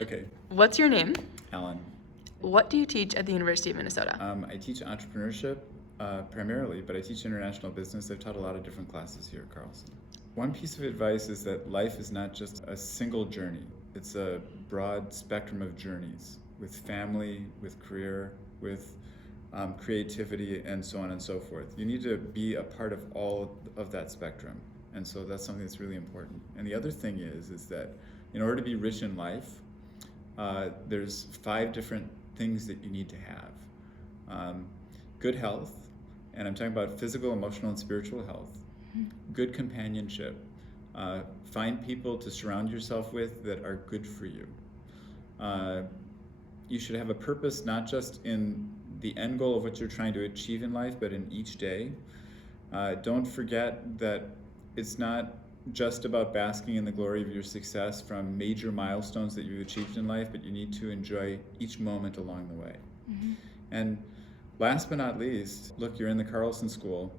Okay. What's your name? Alan. What do you teach at the University of Minnesota? I teach entrepreneurship primarily, but I teach international business. I've taught a lot of different classes here at Carlson. One piece of advice is that life is not just a single journey. It's a broad spectrum of journeys with family, with career, with creativity, and so on and so forth. You need to be a part of all of that spectrum. And so that's something that's really important. And the other thing is that in order to be rich in life, there's 5 different things that you need to have. Good health, and I'm talking about physical, emotional, and spiritual health. Good companionship. Find people to surround yourself with that are good for you. You should have a purpose not just in the end goal of what you're trying to achieve in life, but in each day. Don't forget that it's not just about basking in the glory of your success from major milestones that you've achieved in life, but you need to enjoy each moment along the way. And last but not least, look, you're in the Carlson School.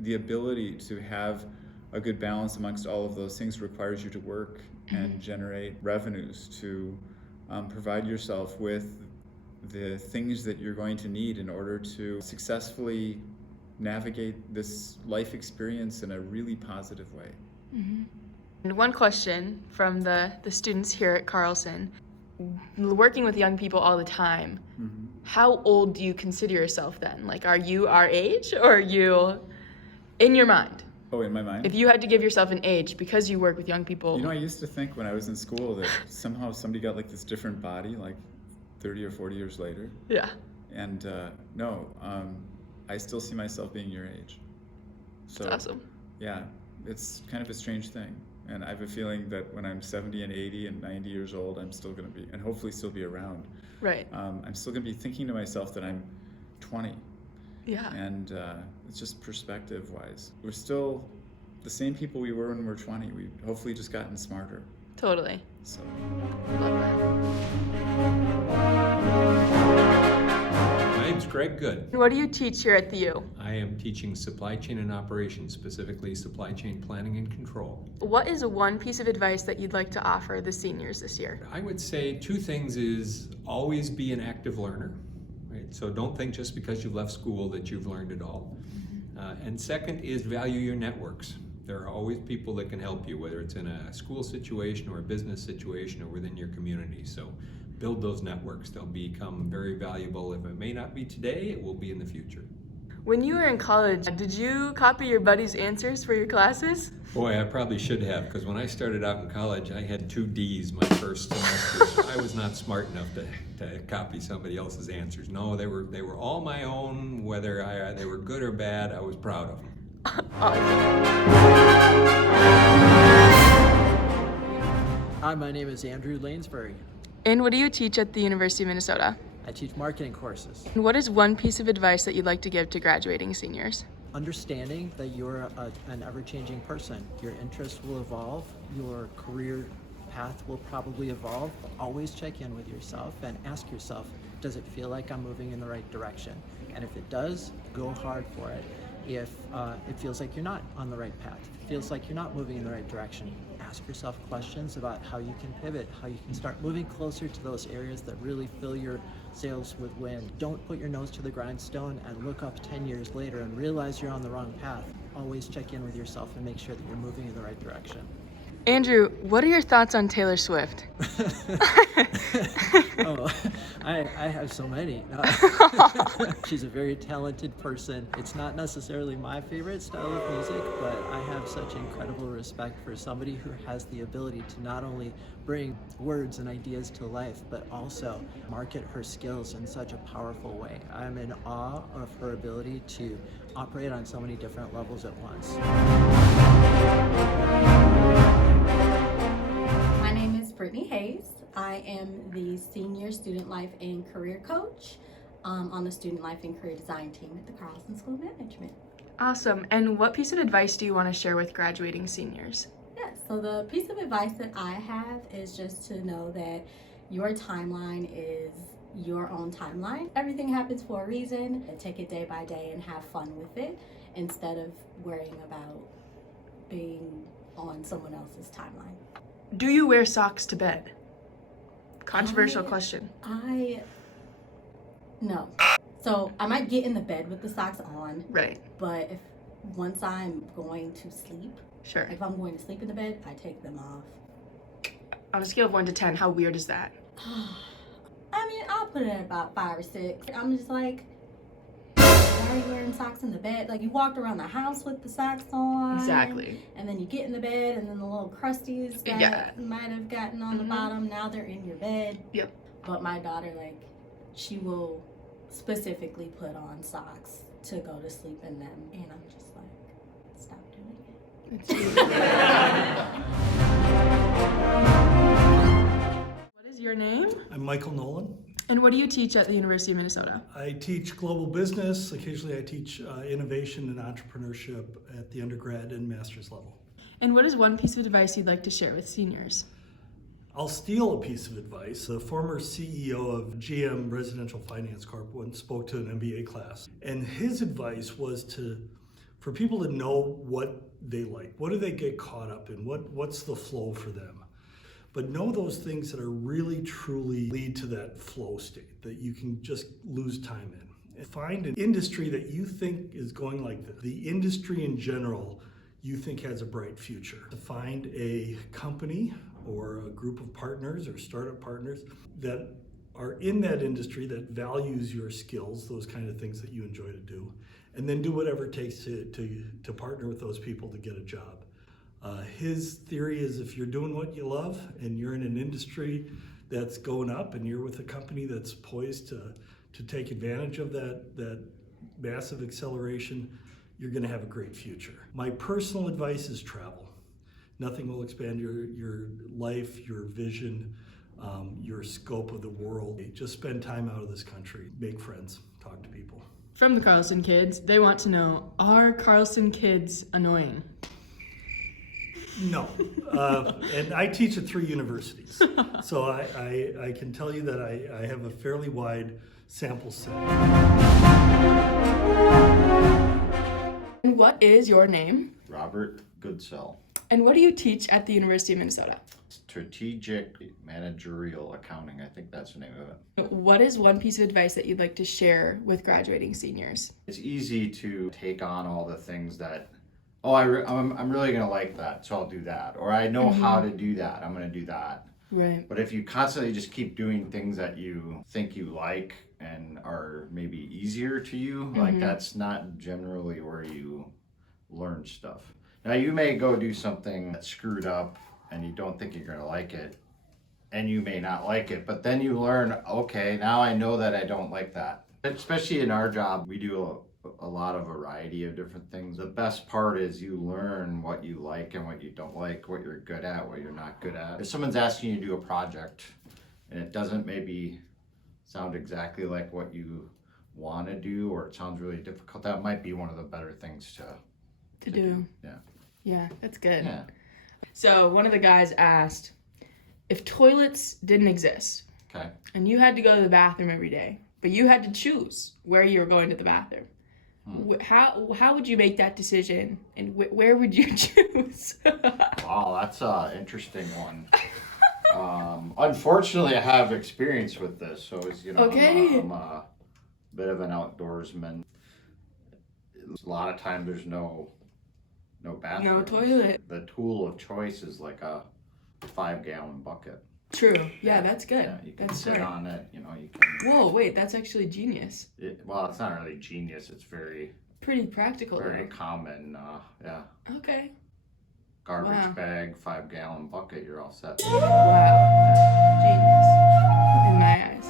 The ability to have a good balance amongst all of those things requires you to work and generate revenues to provide yourself with the things that you're going to need in order to successfully navigate this life experience in a really positive way. And one question from the students here at Carlson, working with young people all the time, how old do you consider yourself then? Like, are you our age, or are you in your mind? Oh, in my mind? If you had to give yourself an age because you work with young people. You know, I used to think when I was in school that somehow somebody got like this different body, like 30 or 40 years later. Yeah. And no, I still see myself being your age. So, that's awesome. Yeah, it's kind of a strange thing. And I have a feeling that when I'm 70 and 80 and 90 years old, I'm still going to be, and hopefully still be around. Right. I'm still going to be thinking to myself that I'm 20. Yeah. And it's just perspective-wise. We're still the same people we were when we were 20. We've hopefully just gotten smarter. Totally. So. Love that. My name's Greg Good. What do you teach here at the U? I am teaching supply chain and operations, specifically supply chain planning and control. What is one piece of advice that you'd like to offer the seniors this year? I would say 2 things is always be an active learner. Right? So don't think just because you've left school that you've learned it all. And second is value your networks. There are always people that can help you, whether it's in a school situation or a business situation or within your community. So build those networks. They'll become very valuable. If it may not be today, it will be in the future. When you were in college, did you copy your buddies' answers for your classes? Boy, I probably should have, because when I started out in college, I had 2 Ds my first semester, so I was not smart enough to copy somebody else's answers. No, they were all my own, whether they were good or bad, I was proud of them. Hi, my name is Andrew Lainsbury. And what do you teach at the University of Minnesota? I teach marketing courses. And what is one piece of advice that you'd like to give to graduating seniors? Understanding that you're an ever-changing person. Your interests will evolve, your career path will probably evolve. Always check in with yourself and ask yourself, does it feel like I'm moving in the right direction? And if it does, go hard for it. If it feels like you're not on the right path, if it feels like you're not moving in the right direction, ask yourself questions about how you can pivot, how you can start moving closer to those areas that really fill your sails with wind. Don't put your nose to the grindstone and look up 10 years later and realize you're on the wrong path. Always check in with yourself and make sure that you're moving in the right direction. Andrew, what are your thoughts on Taylor Swift? Oh, I have so many. She's a very talented person. It's not necessarily my favorite style of music, but I have such incredible respect for somebody who has the ability to not only bring words and ideas to life, but also market her skills in such a powerful way. I'm in awe of her ability to operate on so many different levels at once. My name is Britney Hayes. I am the Senior Student Life and Career Coach on the Student Life and Career Design team at the Carlson School of Management. Awesome. And what piece of advice do you want to share with graduating seniors? Yes, so the piece of advice that I have is just to know that your timeline is your own timeline. Everything happens for a reason. Take it day by day and have fun with it instead of worrying about being on someone else's timeline. Do you wear socks to bed? Controversial question. No. So I might get in the bed with the socks on, Right. but once I'm going to sleep, Sure. if I'm going to sleep in the bed, I take them off. On a scale of 1 to 10, how weird is that? I mean, I'll put it at about 5 or 6. I'm just like, why are you wearing socks in the bed? Like, you walked around the house with the socks on. Exactly. And then you get in the bed, and then the little crusties that might have gotten on the bottom, now they're in your bed. Yep. But my daughter, like, she will specifically put on socks to go to sleep in them. And I'm just like, stop doing it. It's cute. What is your name? I'm Michael Nolan. And what do you teach at the University of Minnesota? I teach global business. Occasionally I teach innovation and entrepreneurship at the undergrad and master's level. And what is one piece of advice you'd like to share with seniors? I'll steal a piece of advice. The former CEO of GM Residential Finance Corp once spoke to an MBA class. And his advice was for people to know what they like. What do they get caught up in? What's the flow for them? But know those things that are really, truly lead to that flow state that you can just lose time in. And find an industry that you think is going like this. The industry in general you think has a bright future. To find a company or a group of partners or startup partners that are in that industry that values your skills, those kind of things that you enjoy to do, and then do whatever it takes to partner with those people to get a job. His theory is if you're doing what you love and you're in an industry that's going up and you're with a company that's poised to take advantage of that massive acceleration, you're going to have a great future. My personal advice is travel. Nothing will expand your life, your vision, your scope of the world. Just spend time out of this country, make friends, talk to people. From the Carlson kids, they want to know, are Carlson kids annoying? No, and I teach at 3 universities, so I can tell you that I have a fairly wide sample set. And what is your name? Robert Goodsell. And what do you teach at the University of Minnesota? Strategic Managerial Accounting, I think that's the name of it. What is one piece of advice that you'd like to share with graduating seniors? It's easy to take on all the things that, I'm really going to like that, so I'll do that. Or I know how to do that, I'm going to do that. Right. But if you constantly just keep doing things that you think you like and are maybe easier to you, like that's not generally where you learn stuff. Now you may go do something that's screwed up and you don't think you're going to like it, and you may not like it, but then you learn, okay, now I know that I don't like that. Especially in our job, we do a lot of variety of different things. The best part is you learn what you like and what you don't like, what you're good at, what you're not good at. If someone's asking you to do a project and it doesn't maybe sound exactly like what you want to do, or it sounds really difficult, that might be one of the better things to do. Yeah. Yeah, that's good. Yeah. So one of the guys asked, if toilets didn't exist, Okay. and you had to go to the bathroom every day, but you had to choose where you were going to the bathroom, how would you make that decision, and where would you choose? Wow, that's an interesting one. Unfortunately, I have experience with this, so it's, Okay. I'm a bit of an outdoorsman. A lot of times there's no bathroom. No toilet. The tool of choice is like a 5-gallon bucket. True. Yeah, that's good. Yeah, you can That's sit smart. on it. You can. Whoa, wait, that's actually genius. Well, it's not really genius. It's very Pretty practical. very though. common. Yeah. Okay. Garbage Wow. bag, 5-gallon bucket. You're all set. Wow. Genius. In my eyes.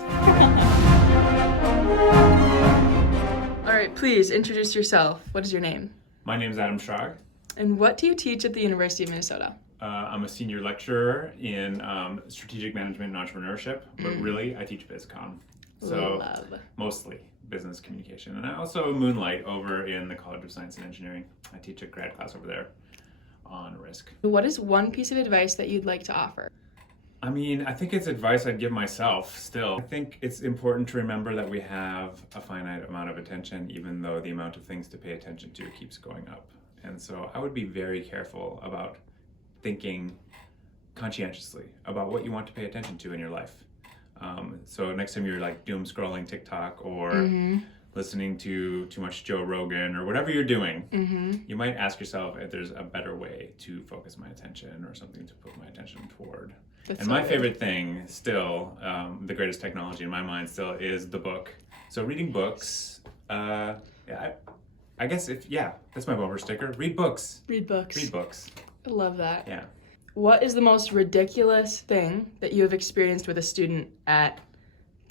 All right, please introduce yourself. What is your name? My name is Adam Schrag. And what do you teach at the University of Minnesota? I'm a senior lecturer in strategic management and entrepreneurship, but really I teach BizCom. So Love. mostly business communication. And I also moonlight over in the College of Science and Engineering. I teach a grad class over there on risk. What is one piece of advice that you'd like to offer? I mean, I think it's advice I'd give myself still. I think it's important to remember that we have a finite amount of attention, even though the amount of things to pay attention to keeps going up. And so I would be very careful about thinking conscientiously about what you want to pay attention to in your life. So next time you're like doom scrolling TikTok or Mm-hmm. listening to too much Joe Rogan or whatever you're doing, Mm-hmm. you might ask yourself if there's a better way to focus my attention or something to put my attention toward. That's And so my good. favorite thing still, the greatest technology in my mind still is the book. So reading books, I guess that's my bumper sticker. Read books. Read books. Read books. I love that. Yeah. What is the most ridiculous thing that you have experienced with a student at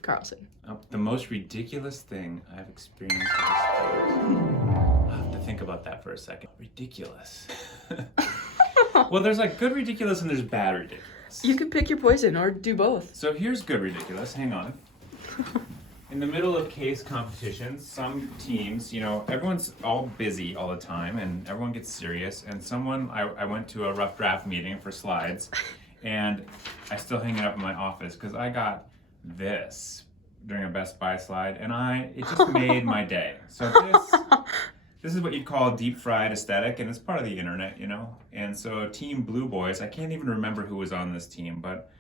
Carlson? The most ridiculous thing I've experienced with a student. I'll have to think about that for a second. Ridiculous. Well, there's like good ridiculous and there's bad ridiculous. You can pick your poison or do both. So here's good ridiculous. Hang on. In the middle of case competitions, some teams, everyone's all busy all the time and everyone gets serious. And I went to a rough draft meeting for slides and I still hang it up in my office because I got this during a Best Buy slide and it just made my day. So this is what you'd call deep fried aesthetic, and it's part of the internet, And so Team Blue Boys, I can't even remember who was on this team, but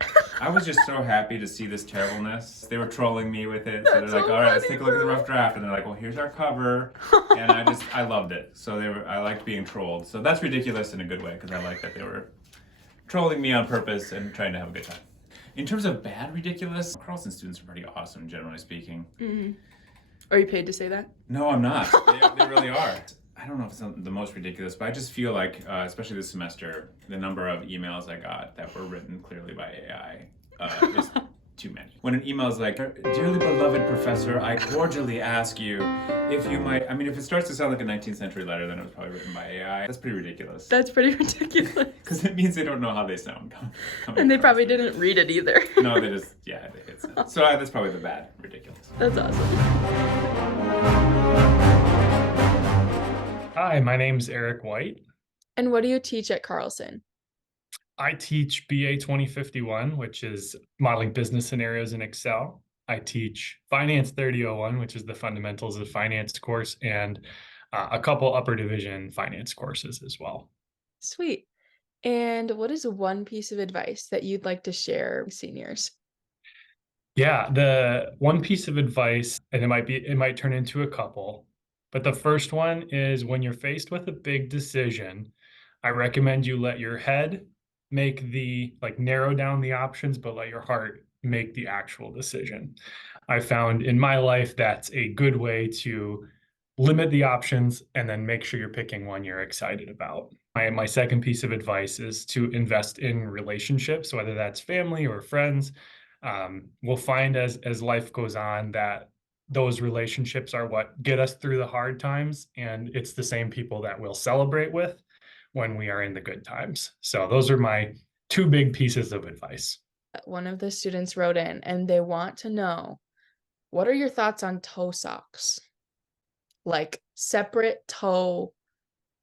I was just so happy to see this terribleness. They were trolling me with it. So they're like, all right, let's take a look at the rough draft. And they're like, well, here's our cover. And I loved it. So I liked being trolled. So that's ridiculous in a good way, because I like that they were trolling me on purpose and trying to have a good time. In terms of bad ridiculous, Carlson students are pretty awesome, generally speaking. Mm-hmm. Are you paid to say that? No, I'm not. They really are. I don't know if it's the most ridiculous, but I just feel like, especially this semester, the number of emails I got that were written clearly by AI is too many. When an email is like, dearly beloved professor, I cordially ask you if you might, if it starts to sound like a 19th century letter, then it was probably written by AI. That's pretty ridiculous. That's pretty ridiculous. Because it means they don't know how they sound. And they probably didn't read it either. No, they just, they hit send. So that's probably the bad ridiculous. That's awesome. Hi, my name's Eric White. And what do you teach at Carlson? I teach BA 2051, which is modeling business scenarios in Excel. I teach Finance 3001, which is the fundamentals of finance course, and a couple upper division finance courses as well. Sweet. And what is one piece of advice that you'd like to share with seniors? Yeah, the one piece of advice, and it might turn into a couple, but the first one is when you're faced with a big decision, I recommend you let your head make narrow down the options, but let your heart make the actual decision. I found in my life that's a good way to limit the options and then make sure you're picking one you're excited about. My second piece of advice is to invest in relationships, whether that's family or friends. We'll find as life goes on that those relationships are what get us through the hard times, and it's the same people that we'll celebrate with when we are in the good times. So those are my two big pieces of advice. One of the students wrote in and they want to know, what are your thoughts on toe socks? Like separate toe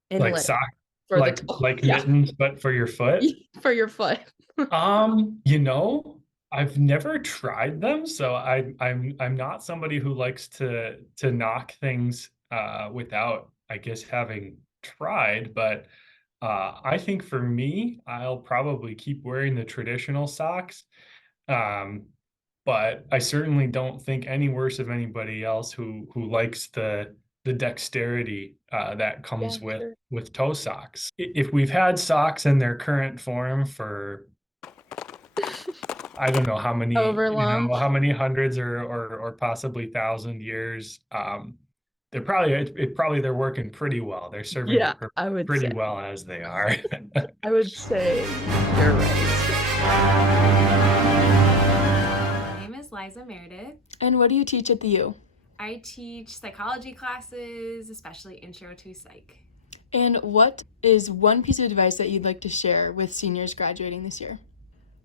inlet. Like sock, for like the toe. mittens, but for your foot. For your foot. I've never tried them, so I'm not somebody who likes to knock things without, I guess, having tried. But I think for me, I'll probably keep wearing the traditional socks. But I certainly don't think any worse of anybody else who likes the dexterity that comes with toe socks. If we've had socks in their current form for I don't know how many hundreds or possibly 1,000 years, they're working pretty well. They're serving pretty well as they are. I would say you're right. My name is Liza Meredith. And what do you teach at the U? I teach psychology classes, especially intro to psych. And what is one piece of advice that you'd like to share with seniors graduating this year?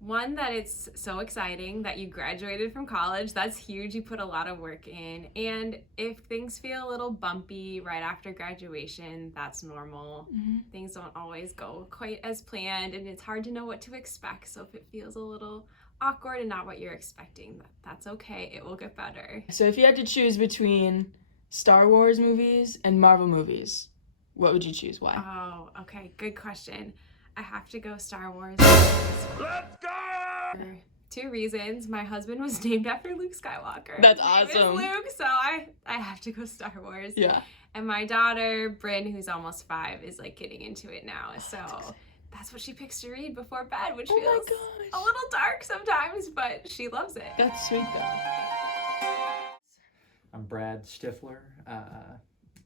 One, that it's so exciting that you graduated from college. That's huge. You put a lot of work in. And if things feel a little bumpy right after graduation, that's normal. Mm-hmm. Things don't always go quite as planned, and it's hard to know what to expect. So if it feels a little awkward and not what you're expecting, that's okay. It will get better. So if you had to choose between Star Wars movies and Marvel movies, what would you choose? Why? Oh, okay. Good question. I have to go Star Wars. Let's go! 2 reasons. My husband was named after Luke Skywalker. That's His name is awesome. Luke, so I have to go Star Wars. Yeah. And my daughter, Bryn, who's almost 5, is like getting into it now. So that's what she picks to read before bed, which Oh my feels gosh. a little dark sometimes, but she loves it. That's sweet though. I'm Brad Stiffler.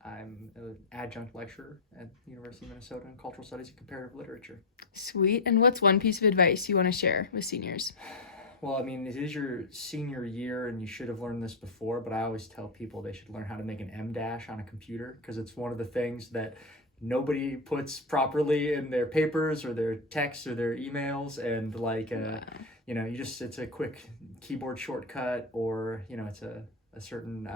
I'm an adjunct lecturer at the University of Minnesota in Cultural Studies and Comparative Literature. Sweet. And what's one piece of advice you want to share with seniors? Well, I mean, it is your senior year and you should have learned this before, but I always tell people they should learn how to make an M- on a computer because it's one of the things that nobody puts properly in their papers or their texts or their emails. And like, you know, it's a quick keyboard shortcut or, you know, it's a certain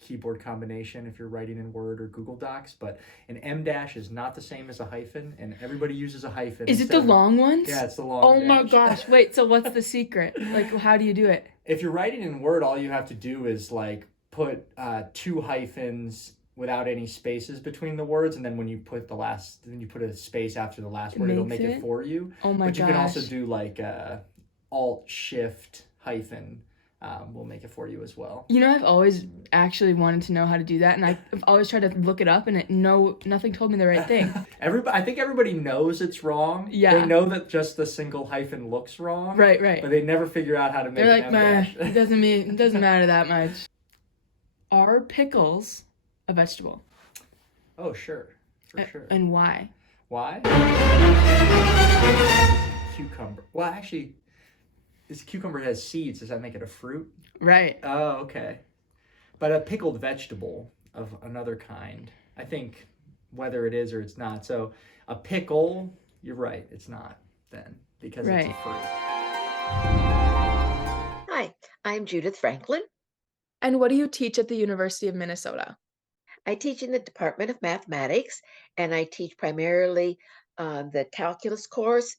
keyboard combination if you're writing in Word or Google Docs, but an M- is not the same as a hyphen, and everybody uses a hyphen. Is it the long ones? Yeah, it's the long Oh my dash. gosh. Wait, so what's the secret? Like, how do you do it? If you're writing in Word, all you have to do is like put 2 hyphens without any spaces between the words, and then when you put a space after the last word, it'll make it for you. Oh my But you gosh. can also do like Alt Shift hyphen. Will make it for you as well. You know, I've always actually wanted to know how to do that, and I've always tried to look it up, and nothing told me the right thing. I think everybody knows it's wrong. Yeah. They know that just the single hyphen looks wrong. Right. But they never figure out how to make They're an like, man, M-. it doesn't matter that much. Are pickles a vegetable? Oh, sure. For sure. And why? Why? Cucumber. Well, actually, this cucumber has seeds. Does that make it a fruit? Right. Oh, okay. But a pickled vegetable of another kind, I think, whether it is or it's not. So a pickle, you're right, it's not then because it's a fruit. Hi, I'm Judith Franklin. And what do you teach at the University of Minnesota? I teach in the Department of Mathematics, and I teach primarily the calculus course,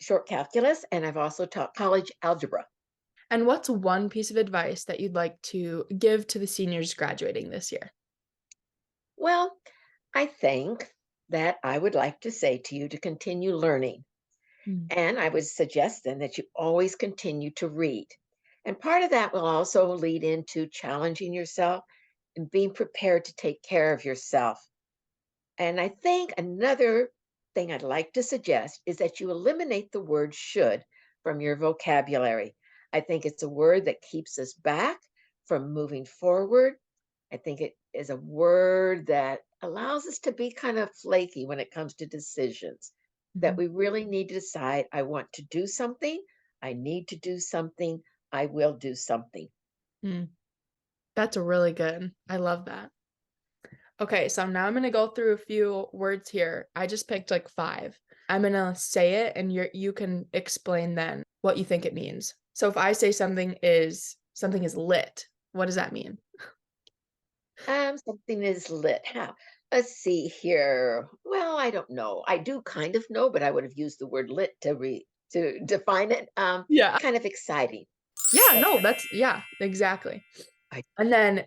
short calculus, and I've also taught college algebra. And what's one piece of advice that you'd like to give to the seniors graduating this year? Well, I think that I would like to say to you to continue learning. And I would suggest then that you always continue to read. And part of that will also lead into challenging yourself and being prepared to take care of yourself. And I think another thing I'd like to suggest is that you eliminate the word should from your vocabulary. I think it's a word that keeps us back from moving forward. I think it is a word that allows us to be kind of flaky when it comes to decisions, that we really need to decide, I want to do something, I need to do something, I will do something. That's really good. I love that. Okay, so now I'm going to go through a few words here. I just picked like 5. I'm going to say it and you can explain then what you think it means. So if I say something is lit, what does that mean? Something is lit. How? Let's see here. Well, I don't know. I do kind of know, but I would have used the word lit to define it. Yeah. Kind of exciting. Yeah, no, exactly. And then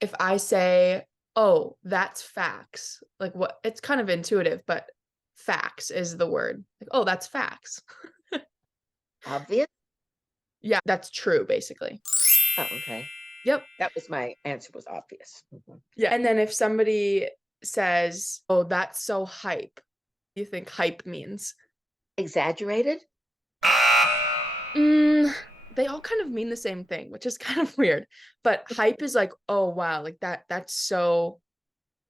if I say, oh, that's facts, like what, it's kind of intuitive, but facts is the word. Like, oh, that's facts. Obvious? Yeah, that's true, basically. Oh, okay. Yep. That was my answer, was obvious. Yeah. And then if somebody says, oh, that's so hype, you think hype means? Exaggerated? They all kind of mean the same thing, which is kind of weird. But hype is like, oh wow, like that's so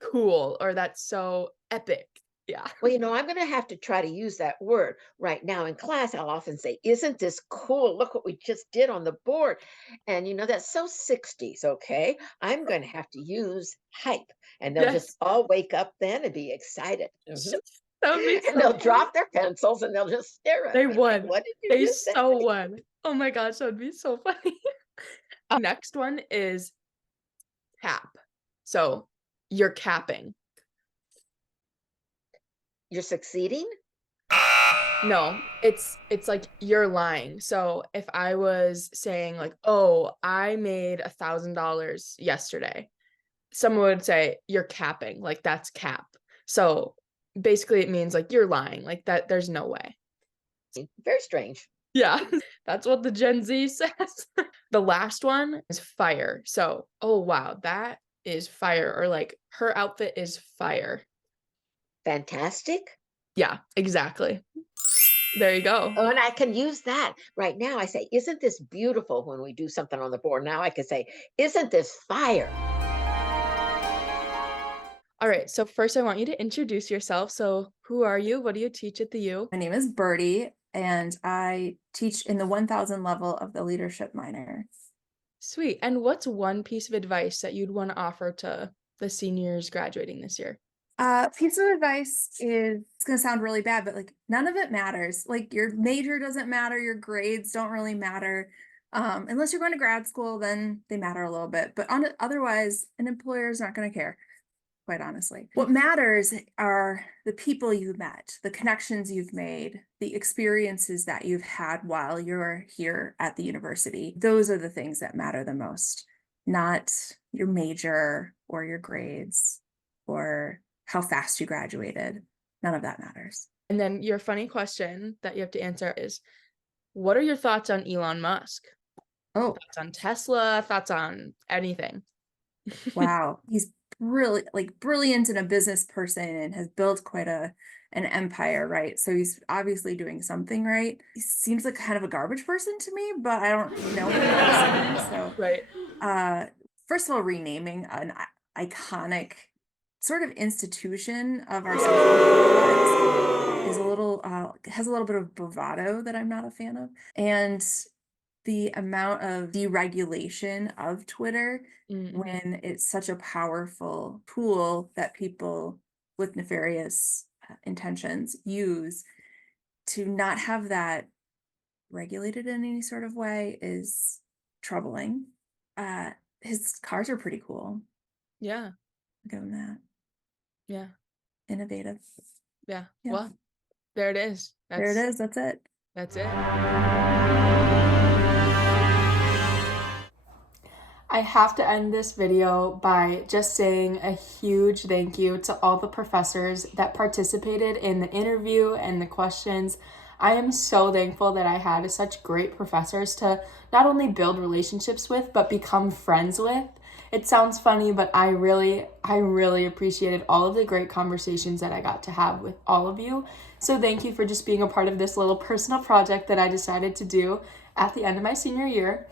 cool, or that's so epic. Yeah. Well, I'm going to have to try to use that word right now in class. I'll often say, isn't this cool? Look what we just did on the board. And that's so 60s, okay? I'm going to have to use hype. And they'll just all wake up then and be excited. That would be and they'll drop their pencils and they'll just stare at me. They would. Like, what did you They just say? so would. Oh my gosh, that would be so funny. Next one is cap. So you're capping. You're succeeding? No, it's like you're lying. So if I was saying like, oh, I made $1,000 yesterday, someone would say you're capping, like that's cap. So basically it means like you're lying, like that there's no way. Very strange. Yeah, that's what the Gen Z says. The last one is fire. So, oh wow, that is fire. Or like her outfit is fire. Fantastic. Yeah, exactly. There you go. Oh, and I can use that right now. I say, isn't this beautiful when we do something on the board? Now I can say, isn't this fire? All right, so first I want you to introduce yourself. So, who are you? What do you teach at the U? My name is Birdie, and I teach in the 1000 level of the leadership minor. Sweet. And what's one piece of advice that you'd want to offer to the seniors graduating this year? Piece of advice is, it's going to sound really bad, but like none of it matters. Like your major doesn't matter, your grades don't really matter. Unless you're going to grad school, then they matter a little bit. But otherwise, an employer is not going to care, quite honestly. What matters are the people you've met, the connections you've made, the experiences that you've had while you're here at the university. Those are the things that matter the most, not your major or your grades or how fast you graduated. None of that matters. And then your funny question that you have to answer is, what are your thoughts on Elon Musk? Oh, Thoughts on Tesla, thoughts on anything. wow. He's brilliant and a business person and has built quite an empire, right? So he's obviously doing something right. He seems like kind of a garbage person to me, but I don't know him personally. So Right. First of all, renaming an iconic sort of institution of our social media is a little has a little bit of bravado that I'm not a fan of. And the amount of deregulation of Twitter when it's such a powerful tool that people with nefarious intentions use, to not have that regulated in any sort of way is troubling. His cars are pretty cool. Yeah. I'll give him that. Yeah. Innovative. Yeah. Yeah. Well, there it is. There it is. That's it. That's it. I have to end this video by just saying a huge thank you to all the professors that participated in the interview and the questions. I am so thankful that I had such great professors to not only build relationships with, but become friends with. It sounds funny, but I really appreciated all of the great conversations that I got to have with all of you. So thank you for just being a part of this little personal project that I decided to do at the end of my senior year.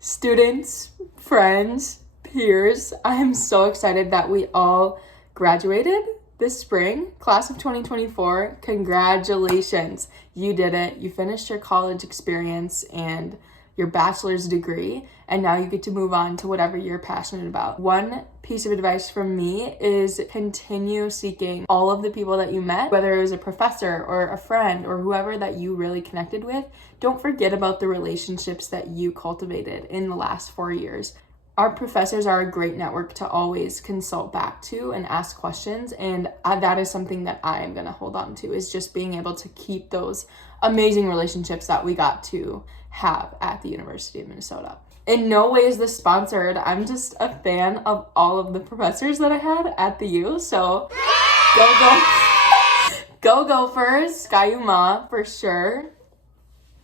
Students, friends, peers, I am so excited that we all graduated this spring, class of 2024. Congratulations. You did it. You finished your college experience and your bachelor's degree, and now you get to move on to whatever you're passionate about. One piece of advice from me is continue seeking all of the people that you met, whether it was a professor or a friend or whoever that you really connected with. Don't forget about the relationships that you cultivated in the last 4 years. Our professors are a great network to always consult back to and ask questions, and that is something that I am going to hold on to, is just being able to keep those amazing relationships that we got to have at the University of Minnesota. In no way is this sponsored. I'm just a fan of all of the professors that I had at the U, so go Gophers, Guyuma for sure.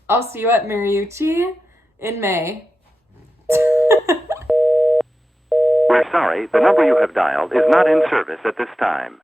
I'll see you at Mariucci in May. We're sorry, the number you have dialed is not in service at this time.